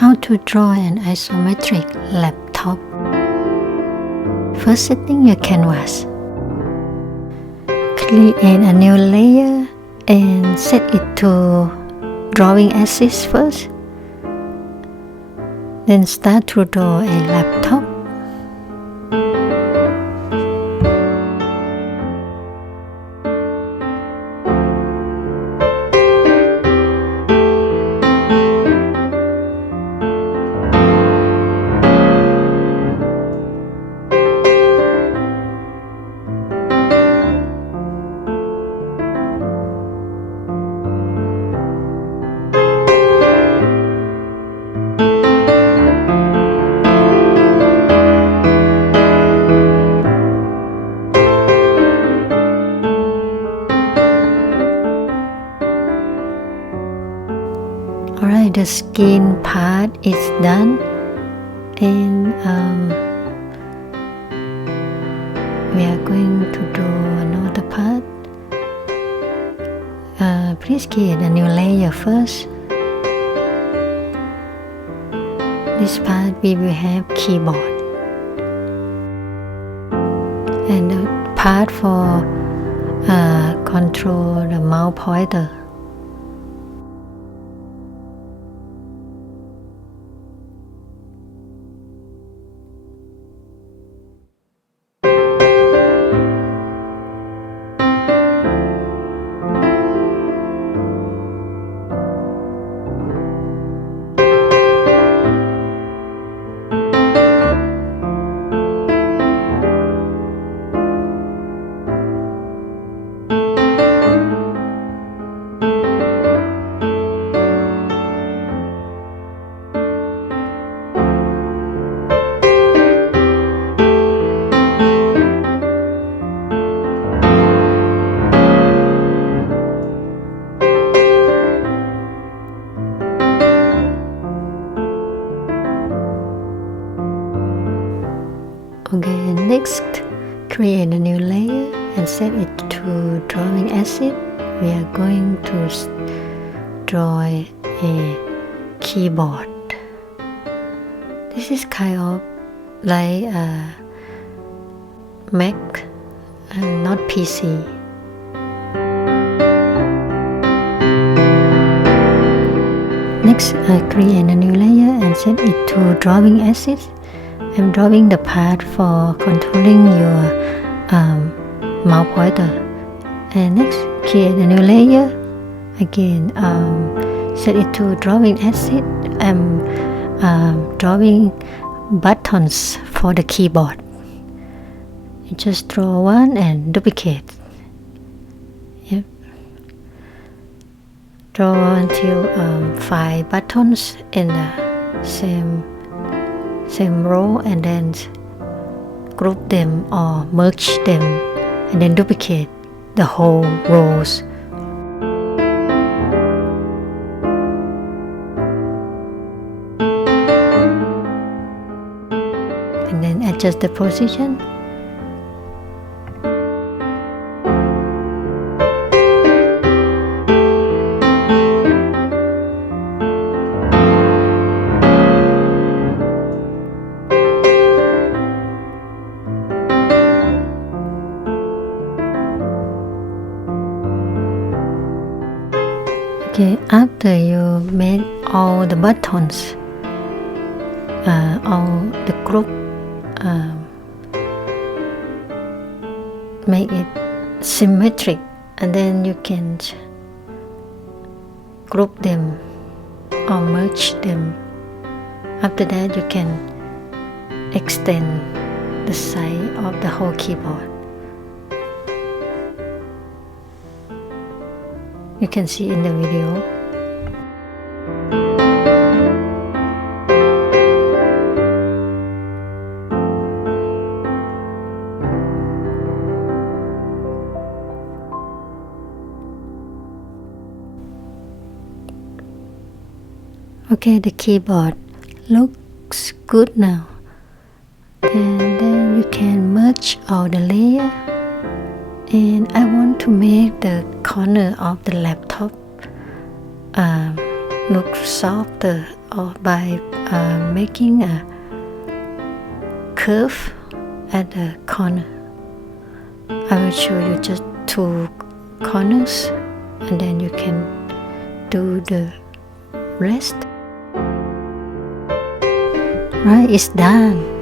How to draw an isometric laptop. First, setting your canvas. Create a new layer and set it to drawing axis first. Then start to draw a laptop. Alright, the skin part is done, and we are going to do another part. Please create a new layer first. This part we will have keyboard, and the part for control the mouse pointer. Okay, next, create a new layer and set it to drawing axis. We are going to draw a keyboard. This is kind of like a Mac and not PC. Next, create a new layer and set it to drawing axis. I'm drawing the part for controlling your mouse pointer. And next, create a new layer. Again, set it to drawing axis. I'm drawing buttons for the keyboard. You just draw one and duplicate. Yep. Draw until 5 buttons in the same row, and then group them or merge them, and then duplicate the whole rows. And then adjust the position. Okay, after you made all the buttons, all the group, make it symmetric, and then you can group them or merge them. After that, you can extend the size of the whole keyboard. You can see in the video. Okay, the keyboard looks good now. And then you can merge all the layers. And I want to make the corner of the laptop look softer or by making a curve at the corner. I will show you just 2 corners and then you can do the rest. Right, it's done.